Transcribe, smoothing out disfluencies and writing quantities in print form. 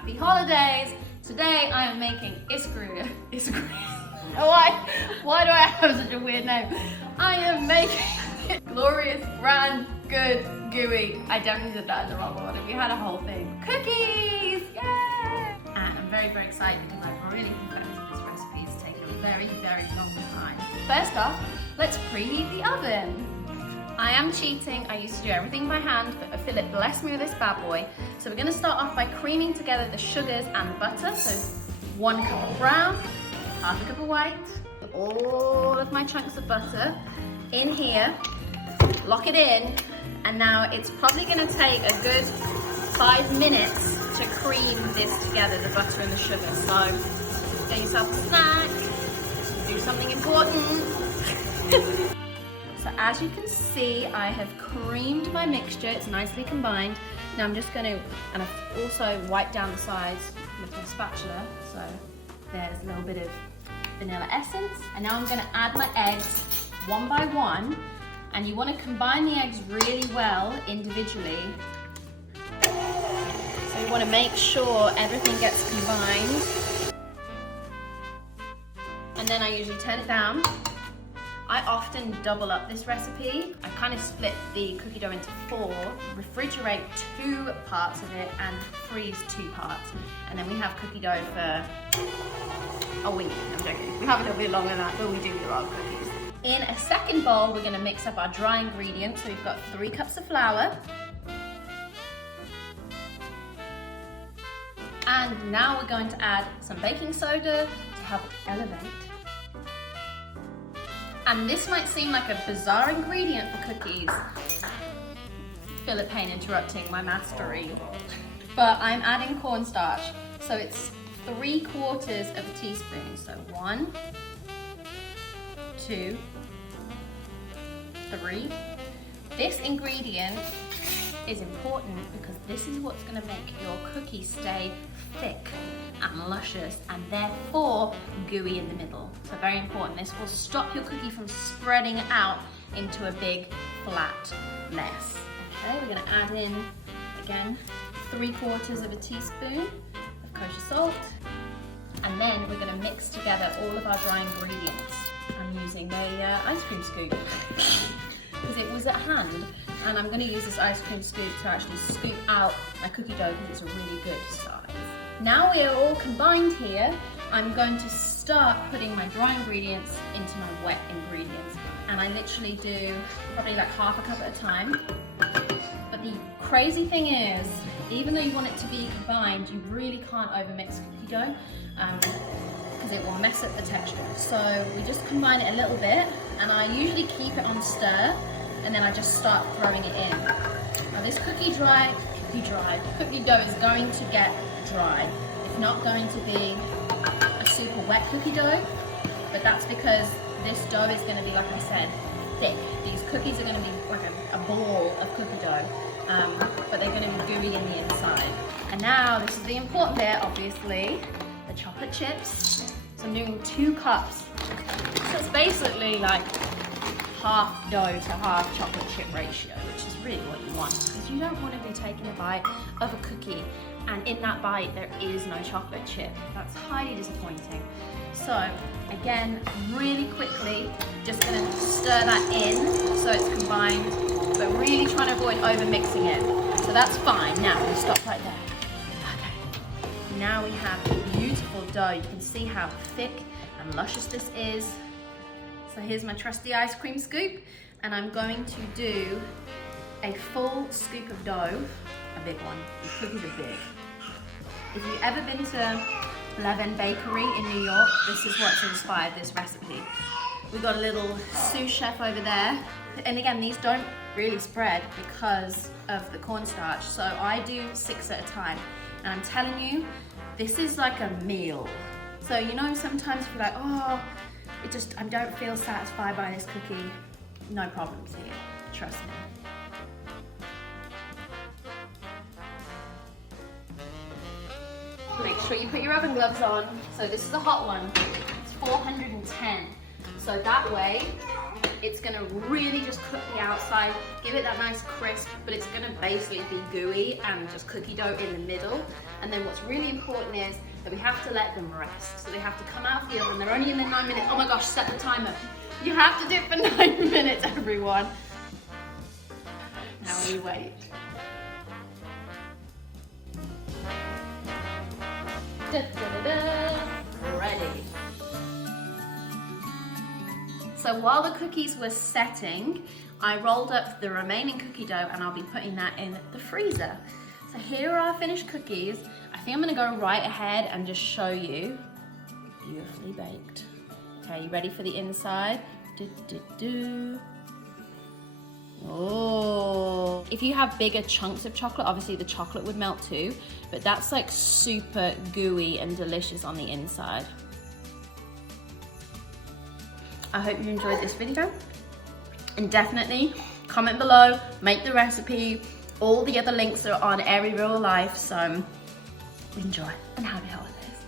Happy holidays! Today I am making Iskra. Why do I have such a weird name? I am making glorious, grand, good, gooey. I definitely did that in the wrong order. We had a whole thing. Cookies! Yay! And I'm very, very excited because I've really perfected this recipe. It's taken a very, very long time. First off, let's preheat the oven. I am cheating. I used to do everything by hand, but Philip blessed me with this bad boy. So we're gonna start off by creaming together the sugars and the butter. So 1 cup of brown, half a cup of white, all of my chunks of butter in here, lock it in, and now it's probably gonna take a good 5 minutes to cream this together, the butter and the sugar. So get yourself a snack, do something important. So as you can see, I have creamed my mixture. It's nicely combined. Now I'm just gonna, and I've also wiped down the sides with my spatula. So there's a little bit of vanilla essence. And now I'm gonna add my eggs one by one. And you wanna combine the eggs really well individually. So you wanna make sure everything gets combined. And then I usually turn it down. I often double up this recipe. I kind of split the cookie dough into 4, refrigerate 2 parts of it and freeze 2 parts. And then we have cookie dough for a week. I'm joking. We have it a bit longer than that, but we do a lot of cookies. In a second bowl, we're gonna mix up our dry ingredients. So we've got 3 cups of flour. And now we're going to add some baking soda to help elevate. And this might seem like a bizarre ingredient for cookies. Philip Payne interrupting my mastery. But I'm adding cornstarch. So it's 3/4 of a teaspoon. So 1, 2, 3. This ingredient is important because this is what's gonna make your cookie stay thick and luscious and therefore gooey in the middle. So very important. This will stop your cookie from spreading out into a big flat mess. Okay, we're gonna add in, again, 3/4 of a teaspoon of kosher salt. And then we're gonna mix together all of our dry ingredients. I'm using the ice cream scoop because it was at hand. And I'm gonna use this ice cream scoop to actually scoop out my cookie dough because it's a really good size. Now we are all combined here, I'm going to start putting my dry ingredients into my wet ingredients. And I literally do probably like half a cup at a time. But the crazy thing is, even though you want it to be combined, you really can't overmix cookie dough because it will mess up the texture. So we just combine it a little bit, and I usually keep it on stir, and then I just start throwing it in. Now this cookie dough is going to get dry. It's not going to be a super wet cookie dough, but that's because this dough is going to be, like I said, thick. These cookies are going to be like a ball of cookie dough, but they're going to be gooey in the inside. And now this is the important bit, obviously, the chocolate chips. So I'm doing 2 cups. So it's basically like half dough to half chocolate chip ratio, which is really what you want, because you don't want to be taking a bite of a cookie and in that bite there is no chocolate chip. That's highly disappointing. So again, really quickly, just going to stir that in so it's combined, but really trying to avoid over mixing it. So that's fine. Now we'll stop right there. Okay. Now we have a beautiful dough. You can see how thick and luscious this is. So here's my trusty ice cream scoop, and I'm going to do a full scoop of dough, a big one. These cookies are big. If you've ever been to Levin Bakery in New York, this is what's inspired this recipe. We've got a little sous chef over there. And again, these don't really spread because of the cornstarch. So I do 6 at a time. And I'm telling you, this is like a meal. So you know, sometimes if you're like, oh, I don't feel satisfied by this cookie. No problems here, trust me. Make sure you put your oven gloves on. So this is a hot one, it's 410. So that way, it's gonna really just cook the outside, give it that nice crisp, but it's gonna basically be gooey and just cookie dough in the middle. And then what's really important is that we have to let them rest. So they have to come out of the oven. They're only in there 9 minutes. Oh my gosh, set the timer. You have to do it for 9 minutes, everyone. Now we wait. Da, da, da, da. Ready. So while the cookies were setting, I rolled up the remaining cookie dough and I'll be putting that in the freezer. So here are our finished cookies. I think I'm gonna go right ahead and just show you. Beautifully baked. Okay, you ready for the inside? Oh. If you have bigger chunks of chocolate, obviously the chocolate would melt too, but that's like super gooey and delicious on the inside. I hope you enjoyed this video, and definitely comment below, make the recipe. All the other links are on Aerie Real Life, so enjoy and happy holidays.